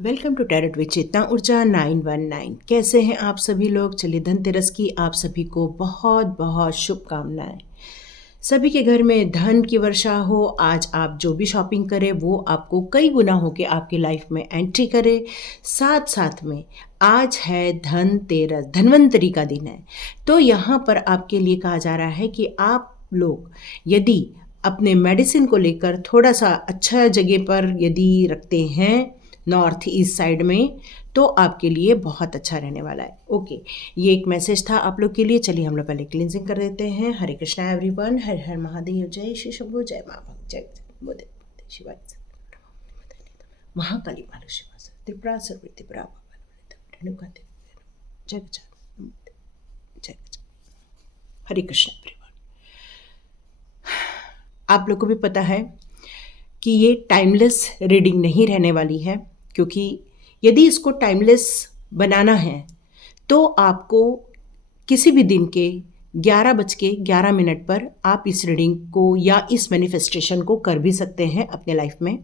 Welcome to tarot with चेतना ऊर्जा 919। कैसे हैं आप सभी लोग? चलिए, धनतेरस की आप सभी को बहुत बहुत शुभकामनाएं। सभी के घर में धन की वर्षा हो। आज आप जो भी शॉपिंग करें वो आपको कई गुना होके आपकी लाइफ में एंट्री करे। साथ साथ में आज है धनतेरस, धन्वंतरी का दिन है। तो यहाँ पर आपके लिए कहा जा रहा है कि आप लोग यदि अपने मेडिसिन को लेकर थोड़ा सा अच्छा जगह पर यदि रखते हैं नॉर्थ ईस्ट साइड में, तो आपके लिए बहुत अच्छा रहने वाला है। ओके, ये एक मैसेज था आप लोग के लिए। चलिए हम लोग पहले क्लिनजिंग कर देते हैं। हरे कृष्णा एवरीवन, हर हर महादेव, जय श्री शंभू, जय माँ भक्त, जय बोधे शिवाय, महाकाली माला शिवा त्रिपुरा सर्व त्रिपुरा जय जय। हरे कृष्णा एवरीवन। आप लोग को भी पता है कि ये टाइमलेस रीडिंग नहीं रहने वाली है, क्योंकि यदि इसको टाइमलेस बनाना है तो आपको किसी भी दिन के 11:11 पर आप इस रीडिंग को या इस मैनिफेस्टेशन को कर भी सकते हैं अपने लाइफ में।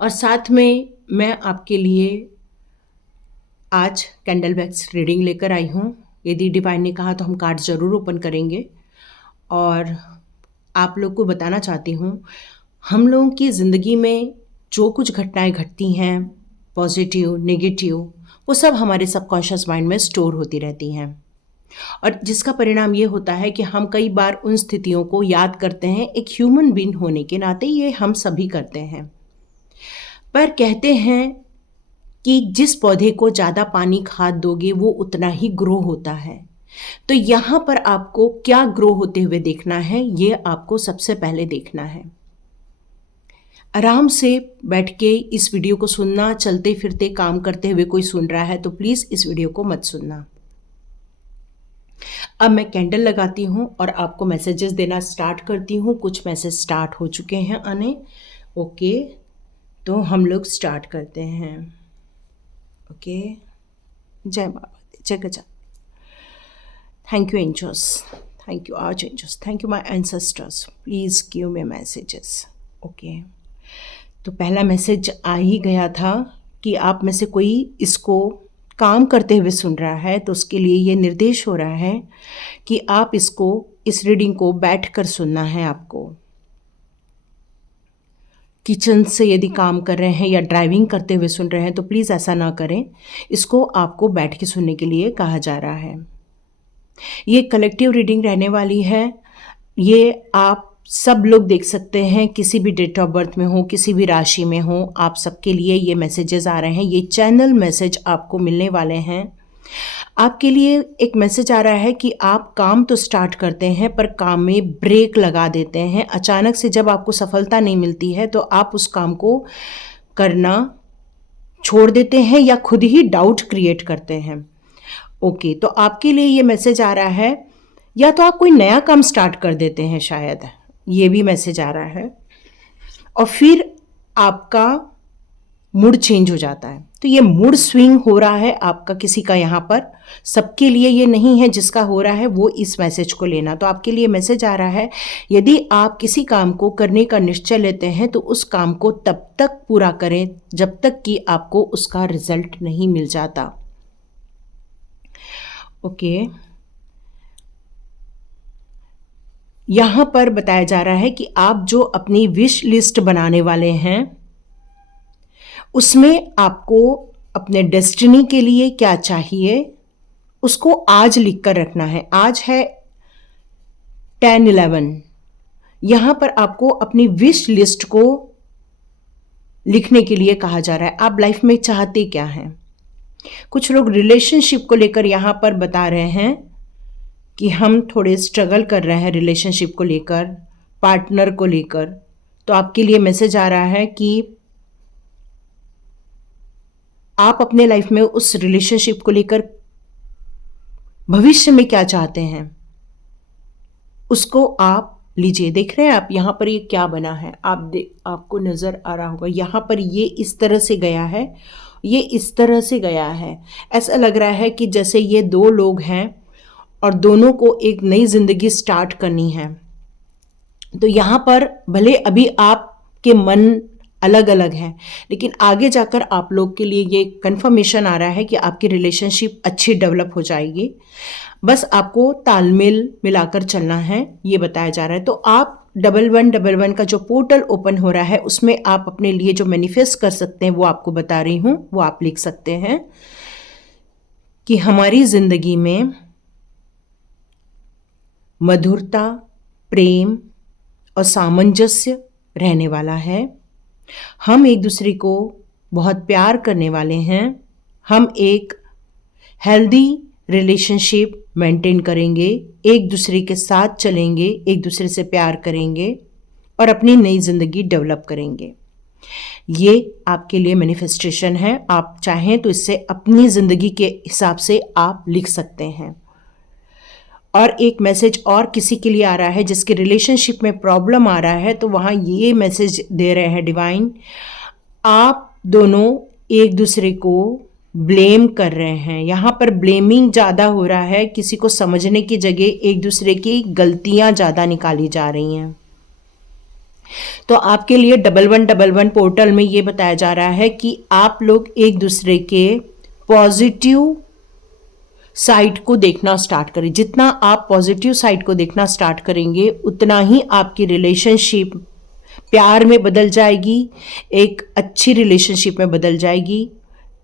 और साथ में मैं आपके लिए आज कैंडल वैक्स रीडिंग लेकर आई हूँ। यदि डिवाइन ने कहा तो हम कार्ड ज़रूर ओपन करेंगे। और आप लोग को बताना चाहती हूँ, हम लोगों की ज़िंदगी में जो कुछ घटनाएं घटती हैं, पॉजिटिव नेगेटिव, वो सब हमारे सबकॉन्शियस माइंड में स्टोर होती रहती हैं। और जिसका परिणाम ये होता है कि हम कई बार उन स्थितियों को याद करते हैं। एक ह्यूमन बीइंग होने के नाते ये हम सभी करते हैं। पर कहते हैं कि जिस पौधे को ज़्यादा पानी खाद दोगे वो उतना ही ग्रो होता है। तो यहाँ पर आपको क्या ग्रो होते हुए देखना है, ये आपको सबसे पहले देखना है। आराम से बैठ के इस वीडियो को सुनना। चलते फिरते काम करते हुए कोई सुन रहा है तो प्लीज़ इस वीडियो को मत सुनना। अब मैं कैंडल लगाती हूँ और आपको मैसेजेस देना स्टार्ट करती हूँ। कुछ मैसेज स्टार्ट हो चुके हैं आने। ओके, तो हम लोग स्टार्ट करते हैं। ओके, जय बाबा, जय गजा। Thank you angels, thank you archangels, thank you my ancestors, please give me messages. Okay, तो पहला मैसेज आ ही गया था कि आप में से कोई इसको काम करते हुए सुन रहा है, तो उसके लिए ये निर्देश हो रहा है कि आप इस रीडिंग को बैठकर सुनना है आपको। किचन से यदि काम कर रहे हैं या ड्राइविंग करते हुए सुन रहे हैं तो प्लीज़ ऐसा ना करें। इसको आपको बैठ के सुनने के लिए कहा जा रहा है। ये कलेक्टिव रीडिंग रहने वाली है। ये आप सब लोग देख सकते हैं, किसी भी डेट ऑफ बर्थ में हो, किसी भी राशि में हो, आप सबके लिए ये मैसेजेस आ रहे हैं। ये चैनल मैसेज आपको मिलने वाले हैं। आपके लिए एक मैसेज आ रहा है कि आप काम तो स्टार्ट करते हैं पर काम में ब्रेक लगा देते हैं। अचानक से जब आपको सफलता नहीं मिलती है तो आप उस काम को करना छोड़ देते हैं या खुद ही डाउट क्रिएट करते हैं। ओके, तो आपके लिए ये मैसेज आ रहा है, या तो आप कोई नया काम स्टार्ट कर देते हैं, शायद ये भी मैसेज आ रहा है, और फिर आपका मूड चेंज हो जाता है। तो ये मूड स्विंग हो रहा है आपका किसी का। यहाँ पर सबके लिए ये नहीं है, जिसका हो रहा है वो इस मैसेज को लेना। तो आपके लिए मैसेज आ रहा है, यदि आप किसी काम को करने का निश्चय लेते हैं तो उस काम को तब तक पूरा करें जब तक कि आपको उसका रिजल्ट नहीं मिल जाता। ओके, यहाँ पर बताया जा रहा है कि आप जो अपनी विश लिस्ट बनाने वाले हैं उसमें आपको अपने डेस्टिनी के लिए क्या चाहिए उसको आज लिख कर रखना है। आज है 10/11। यहाँ पर आपको अपनी विश लिस्ट को लिखने के लिए कहा जा रहा है। आप लाइफ में चाहते क्या हैं? कुछ लोग रिलेशनशिप को लेकर यहाँ पर बता रहे हैं कि हम थोड़े स्ट्रगल कर रहे हैं रिलेशनशिप को लेकर, पार्टनर को लेकर। तो आपके लिए मैसेज आ रहा है कि आप अपने लाइफ में उस रिलेशनशिप को लेकर भविष्य में क्या चाहते हैं उसको आप लीजिए। देख रहे हैं आप यहाँ पर ये क्या बना है, आपको नज़र आ रहा होगा। यहाँ पर ये इस तरह से गया है, ये इस तरह से गया है। ऐसा लग रहा है कि जैसे ये दो लोग हैं और दोनों को एक नई जिंदगी स्टार्ट करनी है। तो यहाँ पर भले अभी आपके मन अलग अलग हैं, लेकिन आगे जाकर आप लोग के लिए ये कंफर्मेशन आ रहा है कि आपकी रिलेशनशिप अच्छी डेवलप हो जाएगी। बस आपको तालमेल मिलाकर चलना है, ये बताया जा रहा है। तो आप 1111 का जो पोर्टल ओपन हो रहा है उसमें आप अपने लिए जो मैनिफेस्ट कर सकते हैं वो आपको बता रही हूँ, वो आप लिख सकते हैं कि हमारी जिंदगी में मधुरता, प्रेम और सामंजस्य रहने वाला है। हम एक दूसरे को बहुत प्यार करने वाले हैं। हम एक हेल्दी रिलेशनशिप मेंटेन करेंगे, एक दूसरे के साथ चलेंगे, एक दूसरे से प्यार करेंगे और अपनी नई ज़िंदगी डेवलप करेंगे। ये आपके लिए मैनिफेस्टेशन है। आप चाहें तो इससे अपनी ज़िंदगी के हिसाब से आप लिख सकते हैं। और एक मैसेज और किसी के लिए आ रहा है जिसके रिलेशनशिप में प्रॉब्लम आ रहा है, तो वहाँ ये मैसेज दे रहे हैं डिवाइन, आप दोनों एक दूसरे को ब्लेम कर रहे हैं। यहाँ पर ब्लेमिंग ज़्यादा हो रहा है, किसी को समझने की जगह एक दूसरे की गलतियाँ ज़्यादा निकाली जा रही हैं। तो आपके लिए 1111 पोर्टल में ये बताया जा रहा है कि आप लोग एक दूसरे के पॉजिटिव साइड को देखना स्टार्ट करें। जितना आप पॉजिटिव साइड को देखना स्टार्ट करेंगे उतना ही आपकी रिलेशनशिप प्यार में बदल जाएगी, एक अच्छी रिलेशनशिप में बदल जाएगी।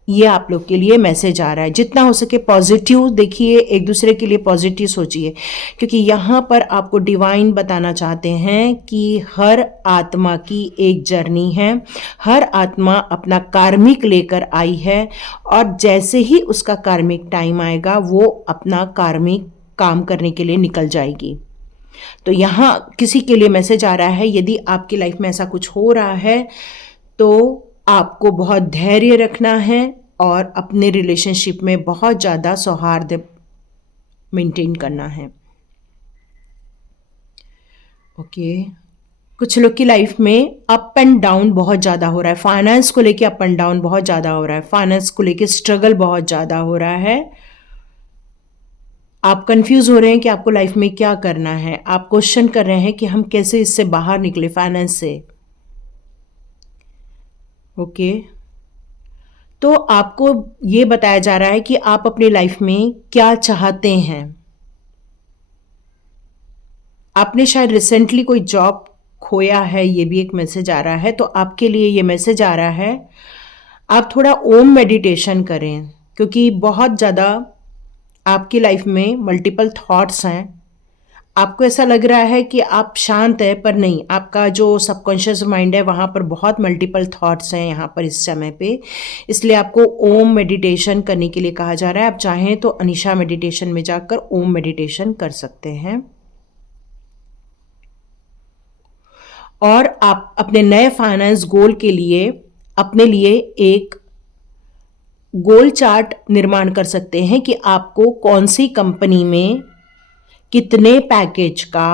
ये आप लोग के लिए मैसेज आ रहा है। जितना हो सके पॉजिटिव देखिए, एक दूसरे के लिए पॉजिटिव सोचिए, क्योंकि यहाँ पर आपको डिवाइन बताना चाहते हैं कि हर आत्मा की एक जर्नी है, हर आत्मा अपना कार्मिक लेकर आई है और जैसे ही उसका कार्मिक टाइम आएगा वो अपना कार्मिक काम करने के लिए निकल जाएगी। तो यहाँ किसी के लिए मैसेज आ रहा है, यदि आपकी लाइफ में ऐसा कुछ हो रहा है तो आपको बहुत धैर्य रखना है और अपने रिलेशनशिप में बहुत ज़्यादा सौहार्द मेंटेन करना है। ओके, कुछ लोग की लाइफ में अप एंड डाउन बहुत ज़्यादा हो रहा है। फाइनेंस को लेके अप एंड डाउन बहुत ज़्यादा हो रहा है, फाइनेंस को लेके स्ट्रगल बहुत ज़्यादा हो रहा है। आप कंफ्यूज हो रहे हैं कि आपको लाइफ में क्या करना है। आप क्वेश्चन कर रहे हैं कि हम कैसे इससे बाहर निकले, फाइनेंस से। ओके, तो आपको ये बताया जा रहा है कि आप अपनी लाइफ में क्या चाहते हैं। आपने शायद रिसेंटली कोई जॉब खोया है, ये भी एक मैसेज आ रहा है। तो आपके लिए ये मैसेज आ रहा है आप थोड़ा ओम मेडिटेशन करें, क्योंकि बहुत ज़्यादा आपकी लाइफ में मल्टीपल थॉट्स हैं। आपको ऐसा लग रहा है कि आप शांत है, पर नहीं, आपका जो सबकॉन्शियस माइंड है वहाँ पर बहुत मल्टीपल थॉट्स हैं यहाँ पर इस समय पे। इसलिए आपको ओम मेडिटेशन करने के लिए कहा जा रहा है। आप चाहें तो अनिशा मेडिटेशन में जाकर ओम मेडिटेशन कर सकते हैं। और आप अपने नए फाइनेंस गोल के लिए अपने लिए एक गोल चार्ट निर्माण कर सकते हैं कि आपको कौन सी कंपनी में कितने पैकेज का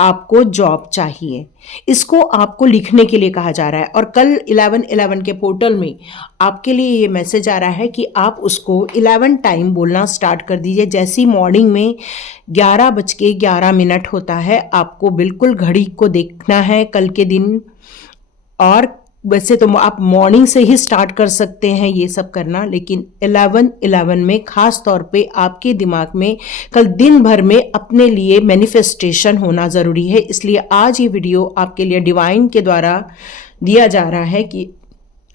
आपको जॉब चाहिए। इसको आपको लिखने के लिए कहा जा रहा है। और कल 1111 के पोर्टल में आपके लिए ये मैसेज आ रहा है कि आप उसको 11 टाइम बोलना स्टार्ट कर दीजिए। जैसी मॉर्निंग में 11:11 होता है, आपको बिल्कुल घड़ी को देखना है कल के दिन। और वैसे तो आप मॉर्निंग से ही स्टार्ट कर सकते हैं ये सब करना, लेकिन 11:11 में खास तौर पे आपके दिमाग में कल दिन भर में अपने लिए मैनिफेस्टेशन होना ज़रूरी है। इसलिए आज ये वीडियो आपके लिए डिवाइन के द्वारा दिया जा रहा है कि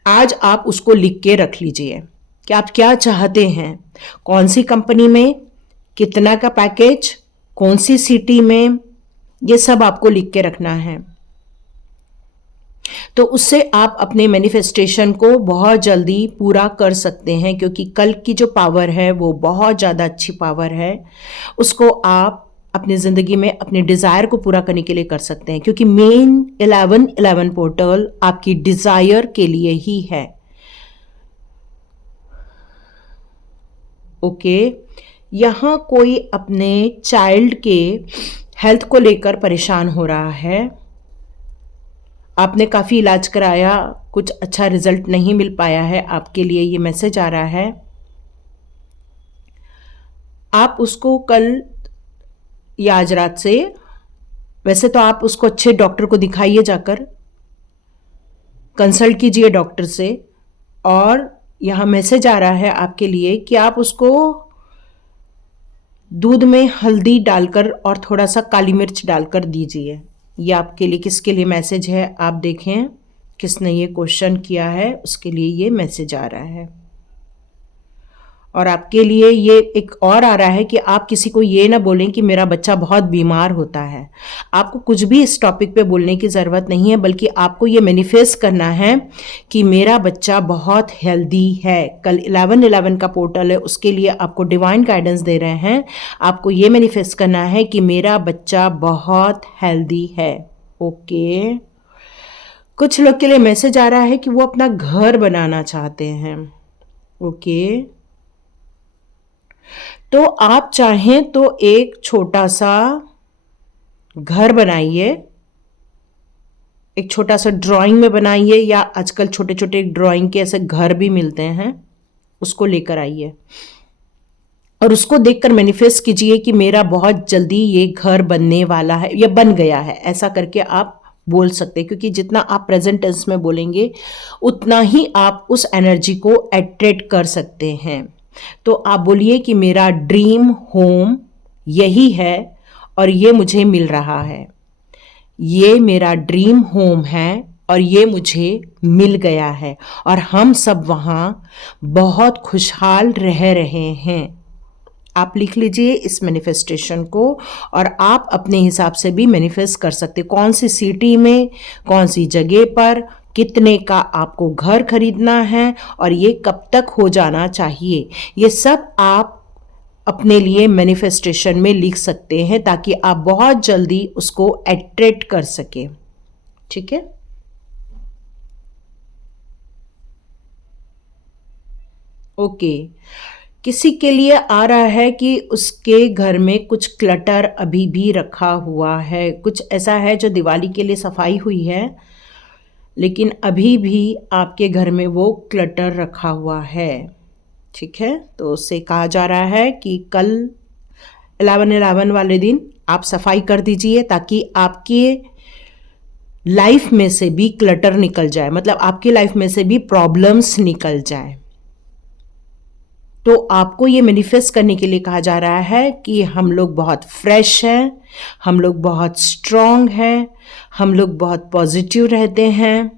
आज आप उसको लिख के रख लीजिए कि आप क्या चाहते हैं, कौन सी कंपनी में, कितना का पैकेज, कौन सी सिटी में, ये सब आपको लिख के रखना है। तो उससे आप अपने मैनिफेस्टेशन को बहुत जल्दी पूरा कर सकते हैं, क्योंकि कल की जो पावर है वो बहुत ज़्यादा अच्छी पावर है। उसको आप अपनी ज़िंदगी में अपने डिज़ायर को पूरा करने के लिए कर सकते हैं, क्योंकि मेन 1111 पोर्टल आपकी डिज़ायर के लिए ही है। ओके, यहाँ कोई अपने चाइल्ड के हेल्थ को लेकर परेशान हो रहा है। आपने काफ़ी इलाज कराया, कुछ अच्छा रिजल्ट नहीं मिल पाया है, आपके लिए ये मैसेज आ रहा है। आप उसको कल या आज रात से, वैसे तो आप उसको अच्छे डॉक्टर को दिखाइए जाकर, कंसल्ट कीजिए डॉक्टर से। और यहाँ मैसेज आ रहा है आपके लिए कि आप उसको दूध में हल्दी डालकर और थोड़ा सा काली मिर्च डालकर दीजिए। ये आपके लिए किसके लिए मैसेज है आप देखें, किसने ये क्वेश्चन किया है उसके लिए ये मैसेज आ रहा है। और आपके लिए ये एक और आ रहा है कि आप किसी को ये ना बोलें कि मेरा बच्चा बहुत बीमार होता है। आपको कुछ भी इस टॉपिक पे बोलने की ज़रूरत नहीं है, बल्कि आपको ये मैनिफेस्ट करना है कि मेरा बच्चा बहुत हेल्दी है। कल 11/11 का पोर्टल है, उसके लिए आपको डिवाइन गाइडेंस दे रहे हैं। आपको ये मैनिफेस्ट करना है कि मेरा बच्चा बहुत हेल्दी है। ओके, कुछ लोग के लिए मैसेज आ रहा है कि वो अपना घर बनाना चाहते हैं। ओके, तो आप चाहें तो एक छोटा सा घर बनाइए, एक छोटा सा ड्राइंग में बनाइए, या आजकल छोटे छोटे ड्राइंग के ऐसे घर भी मिलते हैं, उसको लेकर आइए और उसको देखकर मैनिफेस्ट कीजिए कि मेरा बहुत जल्दी ये घर बनने वाला है या बन गया है। ऐसा करके आप बोल सकते हैं, क्योंकि जितना आप प्रेजेंट टेंस में बोलेंगे उतना ही आप उस एनर्जी को अट्रैक्ट कर सकते हैं। तो आप बोलिए कि मेरा ड्रीम होम यही है और ये मुझे मिल रहा है। ये मेरा ड्रीम होम है और ये मुझे मिल गया है और हम सब वहाँ बहुत खुशहाल रह रहे हैं। आप लिख लीजिए इस मैनिफेस्टेशन को और आप अपने हिसाब से भी मैनिफेस्ट कर सकते। कौन सी सिटी में, कौन सी जगह पर, कितने का आपको घर खरीदना है और ये कब तक हो जाना चाहिए, ये सब आप अपने लिए मैनिफेस्टेशन में लिख सकते हैं ताकि आप बहुत जल्दी उसको अट्रैक्ट कर सके। ठीक है, ओके। किसी के लिए आ रहा है कि उसके घर में कुछ क्लटर अभी भी रखा हुआ है, कुछ ऐसा है जो दिवाली के लिए सफाई हुई है लेकिन अभी भी आपके घर में वो क्लटर रखा हुआ है। ठीक है, तो उससे कहा जा रहा है कि कल 11/11 वाले दिन आप सफाई कर दीजिए ताकि आपके लाइफ में से भी क्लटर निकल जाए, मतलब आपकी लाइफ में से भी प्रॉब्लम्स निकल जाए। तो आपको ये मैनिफेस्ट करने के लिए कहा जा रहा है कि हम लोग बहुत फ्रेश हैं, हम लोग बहुत स्ट्रांग हैं, हम लोग बहुत पॉजिटिव रहते हैं,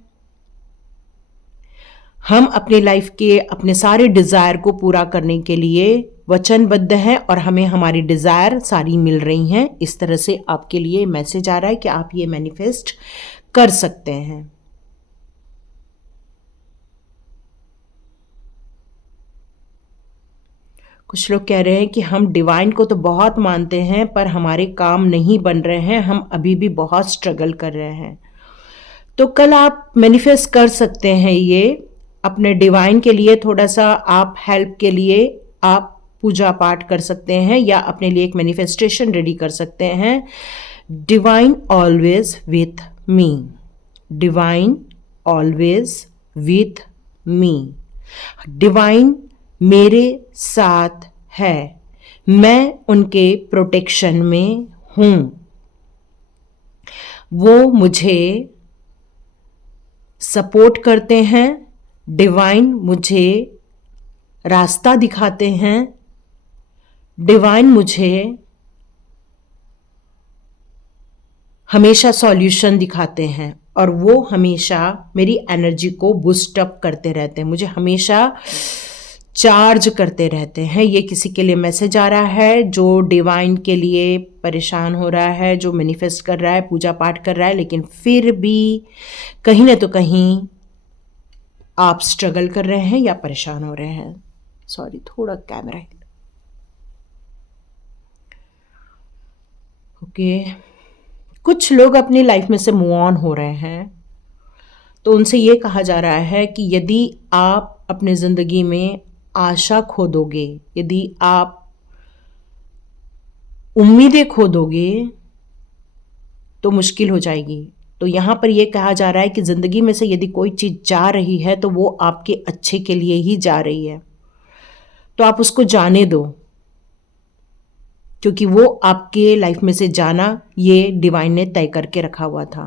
हम अपनी लाइफ के अपने सारे डिज़ायर को पूरा करने के लिए वचनबद्ध हैं और हमें हमारी डिज़ायर सारी मिल रही हैं। इस तरह से आपके लिए मैसेज आ रहा है कि आप ये मैनिफेस्ट कर सकते हैं। कुछ लोग कह रहे हैं कि हम डिवाइन को तो बहुत मानते हैं पर हमारे काम नहीं बन रहे हैं, हम अभी भी बहुत स्ट्रगल कर रहे हैं। तो कल आप मैनिफेस्ट कर सकते हैं ये अपने डिवाइन के लिए, थोड़ा सा आप हेल्प के लिए आप पूजा पाठ कर सकते हैं या अपने लिए एक मैनिफेस्टेशन रेडी कर सकते हैं। Divine always with me, divine always with me, divine मेरे साथ है, मैं उनके प्रोटेक्शन में हूँ, वो मुझे सपोर्ट करते हैं, डिवाइन मुझे रास्ता दिखाते हैं, डिवाइन मुझे हमेशा सॉल्यूशन दिखाते हैं और वो हमेशा मेरी एनर्जी को बूस्ट अप करते रहते हैं, मुझे हमेशा चार्ज करते रहते हैं। ये किसी के लिए मैसेज आ रहा है जो डिवाइन के लिए परेशान हो रहा है, जो मैनिफेस्ट कर रहा है, पूजा पाठ कर रहा है, लेकिन फिर भी कहीं ना तो कहीं आप स्ट्रगल कर रहे हैं या परेशान हो रहे हैं। सॉरी, थोड़ा कैमरा ओके। कुछ लोग अपनी लाइफ में से मूव ऑन हो रहे हैं, तो उनसे ये कहा जा रहा है कि यदि आप अपने ज़िंदगी में आशा खो दोगे, यदि आप उम्मीदें खो दोगे तो मुश्किल हो जाएगी। तो यहाँ पर यह कहा जा रहा है कि ज़िंदगी में से यदि कोई चीज़ जा रही है तो वो आपके अच्छे के लिए ही जा रही है, तो आप उसको जाने दो, क्योंकि वो आपके लाइफ में से जाना ये डिवाइन ने तय करके रखा हुआ था।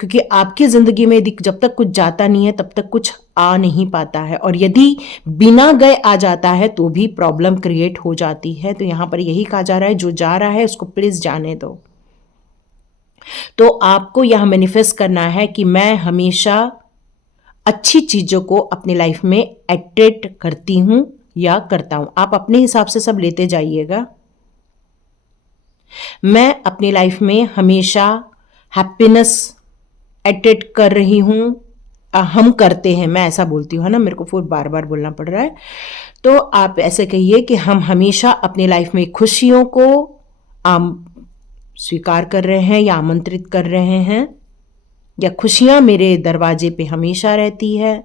क्योंकि आपकी ज़िंदगी में यदि जब तक कुछ जाता नहीं है तब तक कुछ आ नहीं पाता है, और यदि बिना गए आ जाता है तो भी प्रॉब्लम क्रिएट हो जाती है। तो यहाँ पर यही कहा जा रहा है, जो जा रहा है उसको प्लीज़ जाने दो। तो आपको यह मैनिफेस्ट करना है कि मैं हमेशा अच्छी चीज़ों को अपनी लाइफ में अट्रैक्ट करती हूँ या करता हूँ। आप अपने हिसाब से सब लेते जाइएगा। मैं अपनी लाइफ में हमेशा हैप्पीनेस अट्रैक्ट कर रही हूँ। हम करते हैं, मैं ऐसा बोलती हूँ, है ना, मेरे को फिर बार बार बोलना पड़ रहा है। तो आप ऐसे कहिए कि हम हमेशा अपनी लाइफ में खुशियों को स्वीकार कर रहे हैं या आमंत्रित कर रहे हैं, या खुशियाँ मेरे दरवाजे पे हमेशा रहती है,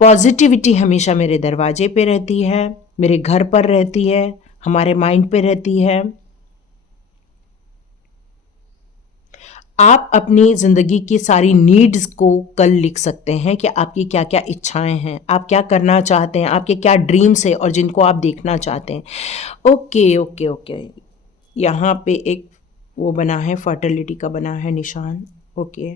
पॉजिटिविटी हमेशा मेरे दरवाजे पे रहती है, मेरे घर पर रहती है, हमारे माइंड पे रहती है। आप अपनी ज़िंदगी की सारी नीड्स को कल लिख सकते हैं कि आपकी क्या क्या इच्छाएं हैं, आप क्या करना चाहते हैं, आपके क्या ड्रीम्स है और जिनको आप देखना चाहते हैं। ओके ओके ओके, यहाँ पे एक वो बना है, फर्टिलिटी का बना है निशान। ओके,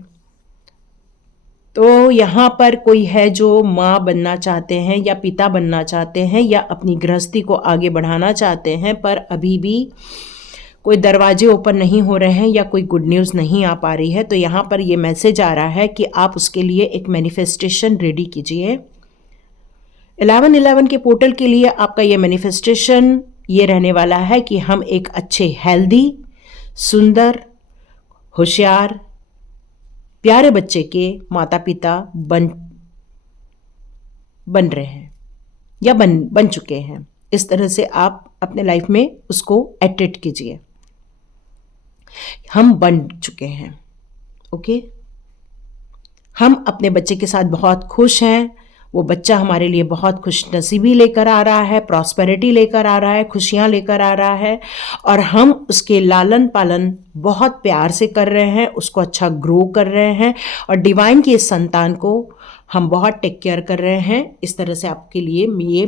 तो यहाँ पर कोई है जो माँ बनना चाहते हैं या पिता बनना चाहते हैं या अपनी गृहस्थी को आगे बढ़ाना चाहते हैं, पर अभी भी कोई दरवाजे ओपन नहीं हो रहे हैं या कोई गुड न्यूज़ नहीं आ पा रही है। तो यहाँ पर ये मैसेज आ रहा है कि आप उसके लिए एक मैनिफेस्टेशन रेडी कीजिए। 11/11 के पोर्टल के लिए आपका ये मैनिफेस्टेशन ये रहने वाला है कि हम एक अच्छे, हेल्दी, सुंदर, होशियार, प्यारे बच्चे के माता पिता बन रहे हैं या बन चुके हैं। इस तरह से आप अपने लाइफ में उसको अट्रैक्ट कीजिए। हम बन चुके हैं। ओके, हम अपने बच्चे के साथ बहुत खुश हैं। वो बच्चा हमारे लिए बहुत खुश नसीबी लेकर आ रहा है, प्रॉस्पेरिटी लेकर आ रहा है, खुशियाँ लेकर आ रहा है, और हम उसके लालन पालन बहुत प्यार से कर रहे हैं, उसको अच्छा ग्रो कर रहे हैं, और डिवाइन की इस संतान को हम बहुत टेक केयर कर रहे हैं। इस तरह से आपके लिए ये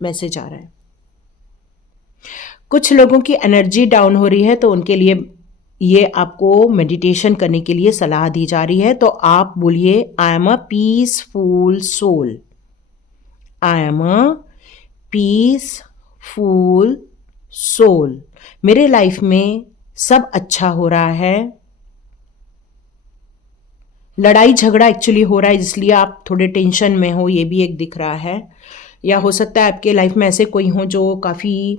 मैसेज आ रहा है। कुछ लोगों की एनर्जी डाउन हो रही है, तो उनके लिए ये आपको मेडिटेशन करने के लिए सलाह दी जा रही है। तो आप बोलिए, I am a peaceful soul, I am a peaceful soul. मेरे लाइफ में सब अच्छा हो रहा है। लड़ाई झगड़ा एक्चुअली हो रहा है, इसलिए आप थोड़े टेंशन में हो, ये भी एक दिख रहा है। या हो सकता है आपके लाइफ में ऐसे कोई हो जो काफ़ी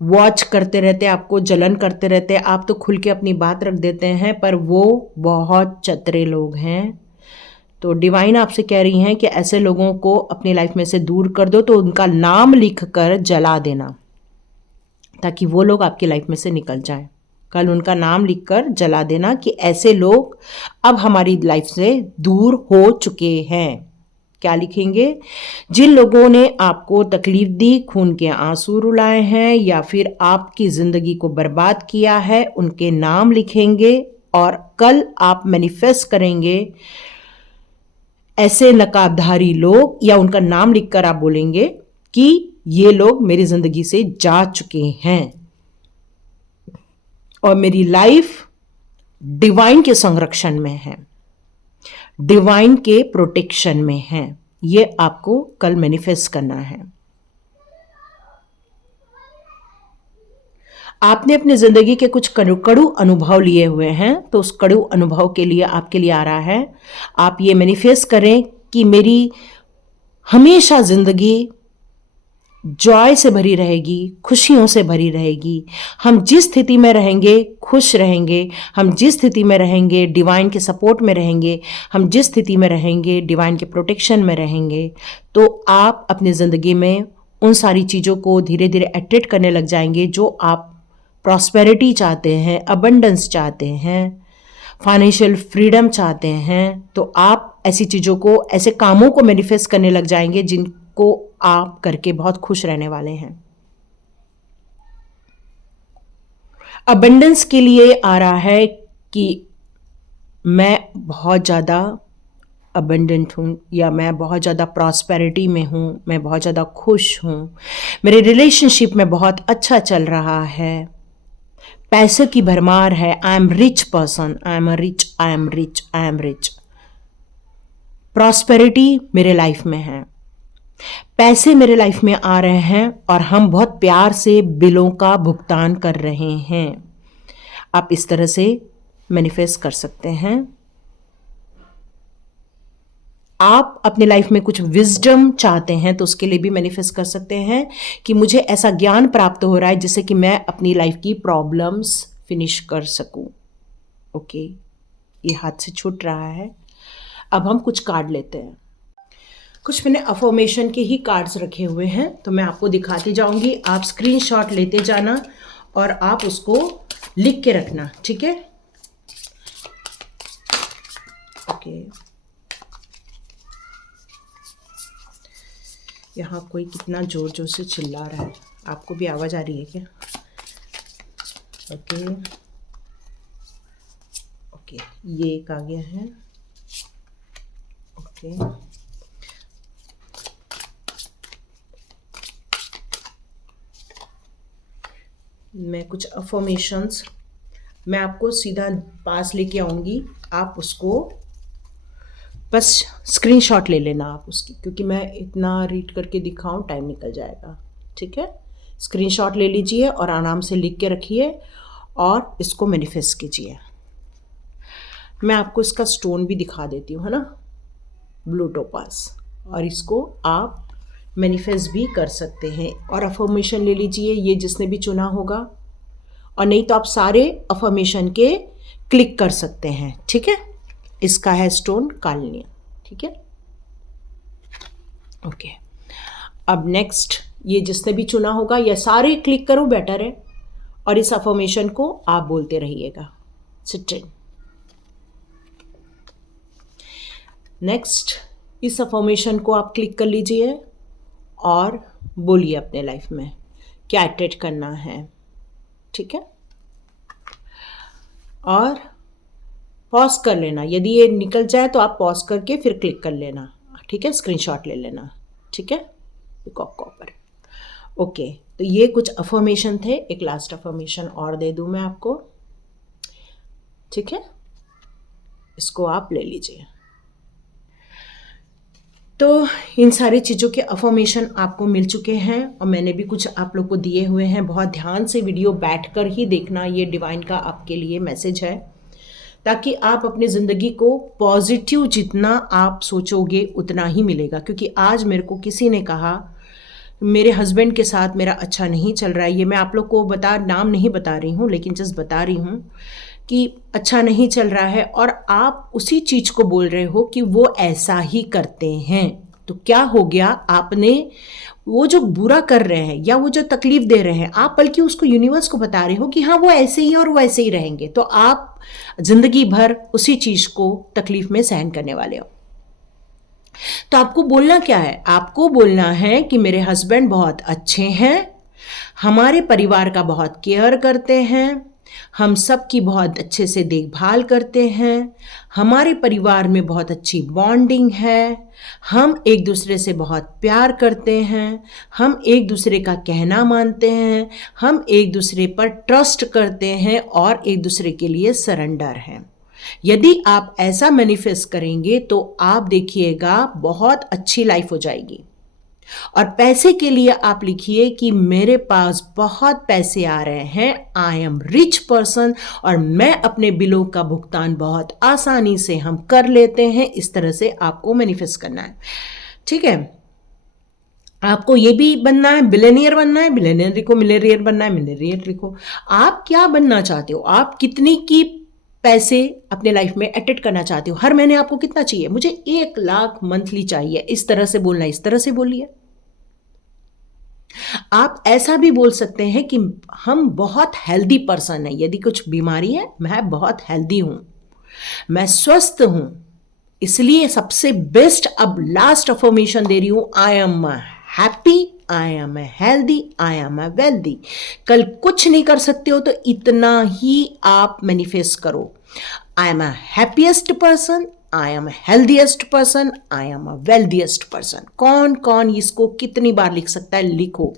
वॉच करते रहते हैं, आपको जलन करते रहते हैं। आप तो खुल के अपनी बात रख देते हैं, पर वो बहुत चतरे लोग हैं। तो डिवाइन आपसे कह रही हैं कि ऐसे लोगों को अपनी लाइफ में से दूर कर दो, तो उनका नाम लिख कर जला देना, ताकि वो लोग आपकी लाइफ में से निकल जाएं। कल उनका नाम लिखकर जला देना कि ऐसे लोग अब हमारी लाइफ से दूर हो चुके हैं। क्या लिखेंगे? जिन लोगों ने आपको तकलीफ दी, खून के आंसू रुलाए हैं, या फिर आपकी ज़िंदगी को बर्बाद किया है, उनके नाम लिखेंगे, और कल आप मैनिफेस्ट करेंगे ऐसे नकाबधारी लोग, या उनका नाम लिखकर आप बोलेंगे कि ये लोग मेरी ज़िंदगी से जा चुके हैं और मेरी लाइफ डिवाइन के संरक्षण में है, डिवाइन के प्रोटेक्शन में है। ये आपको कल मैनिफेस्ट करना है। आपने अपनी जिंदगी के कुछ कड़ू अनुभव लिए हुए हैं, तो उस कड़ू अनुभव के लिए आपके लिए आ रहा है, आप ये मैनिफेस्ट करें कि मेरी हमेशा जिंदगी जॉय से भरी रहेगी, खुशियों से भरी रहेगी। हम जिस स्थिति में रहेंगे खुश रहेंगे, हम जिस स्थिति में रहेंगे डिवाइन के सपोर्ट में रहेंगे, हम जिस स्थिति में रहेंगे डिवाइन के प्रोटेक्शन में रहेंगे। तो आप अपनी ज़िंदगी में उन सारी चीज़ों को धीरे धीरे अट्रैक्ट करने लग जाएंगे जो आप प्रॉस्पेरिटी चाहते हैं, अबंडेंस चाहते हैं, फाइनेंशियल फ्रीडम चाहते हैं। तो आप ऐसी चीज़ों को, ऐसे कामों को मैनिफेस्ट करने लग जाएंगे जिनको आप करके बहुत खुश रहने वाले हैं। अबंडेंस के लिए आ रहा है कि मैं बहुत ज़्यादा अबंडेंट हूँ, या मैं बहुत ज़्यादा प्रॉस्पेरिटी में हूँ, मैं बहुत ज़्यादा खुश हूँ, मेरे रिलेशनशिप में बहुत अच्छा चल रहा है, पैसे की भरमार है, I am rich person, I am rich, I am rich, I am rich. Prosperity मेरे लाइफ में है, पैसे मेरे लाइफ में आ रहे हैं और हम बहुत प्यार से बिलों का भुगतान कर रहे हैं। आप इस तरह से मैनिफेस्ट कर सकते हैं। आप अपने लाइफ में कुछ विजडम चाहते हैं तो उसके लिए भी मैनिफेस्ट कर सकते हैं कि मुझे ऐसा ज्ञान प्राप्त हो रहा है जिससे कि मैं अपनी लाइफ की प्रॉब्लम्स फिनिश कर सकूं। ओके, ये हाथ से छूट रहा है। अब हम कुछ कार्ड लेते हैं। कुछ मैंने अफर्मेशन के ही कार्ड्स रखे हुए हैं तो मैं आपको दिखाती जाऊंगी, आप स्क्रीनशॉट लेते जाना और आप उसको लिख के रखना, ठीक है? ओके, यहाँ कोई कितना जोर जोर से चिल्ला रहा है, आपको भी आवाज आ रही है क्या? ओके ओके, ये एक आ गया है। ओके, मैं कुछ अफर्मेशंस मैं आपको सीधा पास लेके आऊँगी, आप उसको बस स्क्रीनशॉट ले लेना आप उसकी, क्योंकि मैं इतना रीड करके दिखाऊं टाइम निकल जाएगा, ठीक है? स्क्रीनशॉट ले लीजिए और आराम से लिख के रखिए और इसको मैनिफेस्ट कीजिए। मैं आपको इसका स्टोन भी दिखा देती हूँ, है ना, ब्लू टोपास, और इसको आप मैनिफेस्ट भी कर सकते हैं। और अफर्मेशन ले लीजिए, ये जिसने भी चुना होगा, और नहीं तो आप सारे अफर्मेशन के क्लिक कर सकते हैं, ठीक है? इसका है स्टोन कालनिया, ठीक है? ओके, अब नेक्स्ट ये जिसने भी चुना होगा या सारे क्लिक करो, बेटर है, और इस अफर्मेशन को आप बोलते रहिएगा। सिटिंग। नेक्स्ट इस अफर्मेशन को आप क्लिक कर लीजिए और बोलिए अपने लाइफ में क्या अट्रैक्ट करना है, ठीक है? और पॉज कर लेना, यदि ये निकल जाए तो आप पॉज करके फिर क्लिक कर लेना, ठीक है? स्क्रीनशॉट ले लेना, ठीक है? Peacock copper. ओके, तो ये कुछ अफर्मेशन थे। एक लास्ट अफर्मेशन और दे दूं मैं आपको, ठीक है? इसको आप ले लीजिए। तो इन सारी चीज़ों के अफर्मेशन आपको मिल चुके हैं और मैंने भी कुछ आप लोग को दिए हुए हैं। बहुत ध्यान से वीडियो बैठकर ही देखना, ये डिवाइन का आपके लिए मैसेज है, ताकि आप अपनी ज़िंदगी को पॉजिटिव जितना आप सोचोगे उतना ही मिलेगा। क्योंकि आज मेरे को किसी ने कहा मेरे हस्बैंड के साथ मेरा अच्छा नहीं चल रहा है, ये मैं आप लोग को नाम नहीं बता रही हूँ, लेकिन जस्ट बता रही हूँ कि अच्छा नहीं चल रहा है, और आप उसी चीज़ को बोल रहे हो कि वो ऐसा ही करते हैं। तो क्या हो गया, आपने वो जो बुरा कर रहे हैं या वो जो तकलीफ दे रहे हैं, आप बल्कि उसको यूनिवर्स को बता रहे हो कि हाँ वो ऐसे ही और वो ऐसे ही रहेंगे। तो आप जिंदगी भर उसी चीज़ को तकलीफ में सहन करने वाले हो। तो आपको बोलना क्या है? आपको बोलना है कि मेरे हस्बैंड बहुत अच्छे हैं, हमारे परिवार का बहुत केयर करते हैं, हम सब की बहुत अच्छे से देखभाल करते हैं, हमारे परिवार में बहुत अच्छी बॉन्डिंग है, हम एक दूसरे से बहुत प्यार करते हैं, हम एक दूसरे का कहना मानते हैं, हम एक दूसरे पर ट्रस्ट करते हैं और एक दूसरे के लिए सरेंडर हैं। यदि आप ऐसा मैनिफेस्ट करेंगे तो आप देखिएगा बहुत अच्छी लाइफ हो जाएगी। और पैसे के लिए आप लिखिए कि मेरे पास बहुत पैसे आ रहे हैं, आई एम रिच पर्सन, और मैं अपने बिलों का भुगतान बहुत आसानी से हम कर लेते हैं। इस तरह से आपको मैनिफेस्ट करना है, ठीक है? आपको ये भी बनना है, बिलियनियर बनना है, बिलियनियर लिखो, मिलियनियर बनना है, मिलियनियर लिखो। आप क्या बनना चाहते हो? आप कितनी की पैसे अपने लाइफ में अटेट करना चाहते हो? हर महीने आपको कितना चाहिए? मुझे 1 लाख मंथली चाहिए। इस तरह से बोलना, इस तरह से बोलिए। आप ऐसा भी बोल सकते हैं कि हम बहुत हेल्दी पर्सन है, यदि कुछ बीमारी है, मैं बहुत हेल्दी हूं, मैं स्वस्थ हूं, इसलिए सबसे बेस्ट अब लास्ट अफर्मेशन दे रही हूं, I am happy, I am healthy, I am wealthy. कल कुछ नहीं कर सकते हो तो इतना ही आप मैनिफेस्ट करो, I am happiest person, I am healthiest person, I am wealthiest person. कौन कौन इसको कितनी बार लिख सकता है? लिखो,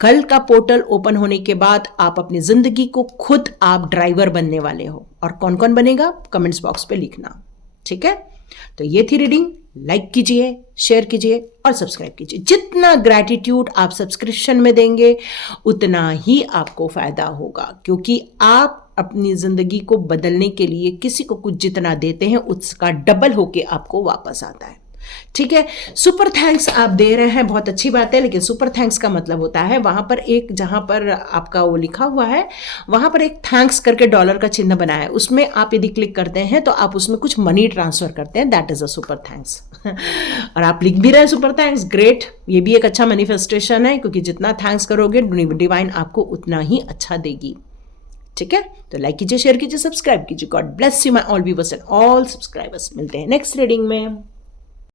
कल का पोर्टल ओपन होने के बाद आप अपनी जिंदगी को खुद आप ड्राइवर बनने वाले हो। और कौन कौन बनेगा, कमेंट्स बॉक्स पे लिखना, ठीक है। तो ये थी रीडिंग। लाइक कीजिए, शेयर कीजिए और सब्सक्राइब कीजिए। जितना ग्रैटिट्यूड आप सब्सक्रिप्शन में देंगे उतना ही आपको फायदा होगा, क्योंकि आप अपनी जिंदगी को बदलने के लिए किसी को कुछ जितना देते हैं उसका डबल होके आपको वापस आता है, ठीक है। सुपर थैंक्स आप दे रहे हैं, बहुत अच्छी बात है, लेकिन सुपर थैंक्स का मतलब होता है वहां पर एक, जहां पर आपका वो लिखा हुआ है वहां पर एक थैंक्स करके डॉलर का चिन्ह बनाया है, उसमें आप यदि क्लिक करते हैं तो आप उसमें कुछ मनी ट्रांसफर करते हैं, that is a super thanks. और आप लिख भी रहे हैं सुपर थैंक्स, ग्रेट, ये भी एक अच्छा मैनिफेस्टेशन है, क्योंकि जितना थैंक्स करोगे डिवाइन आपको उतना ही अच्छा देगी, ठीक है। तो लाइक कीजिए, शेयर कीजिए, सब्सक्राइब कीजिए। God bless you my all viewers and all subscribers. मिलते हैं नेक्स्ट रीडिंग में।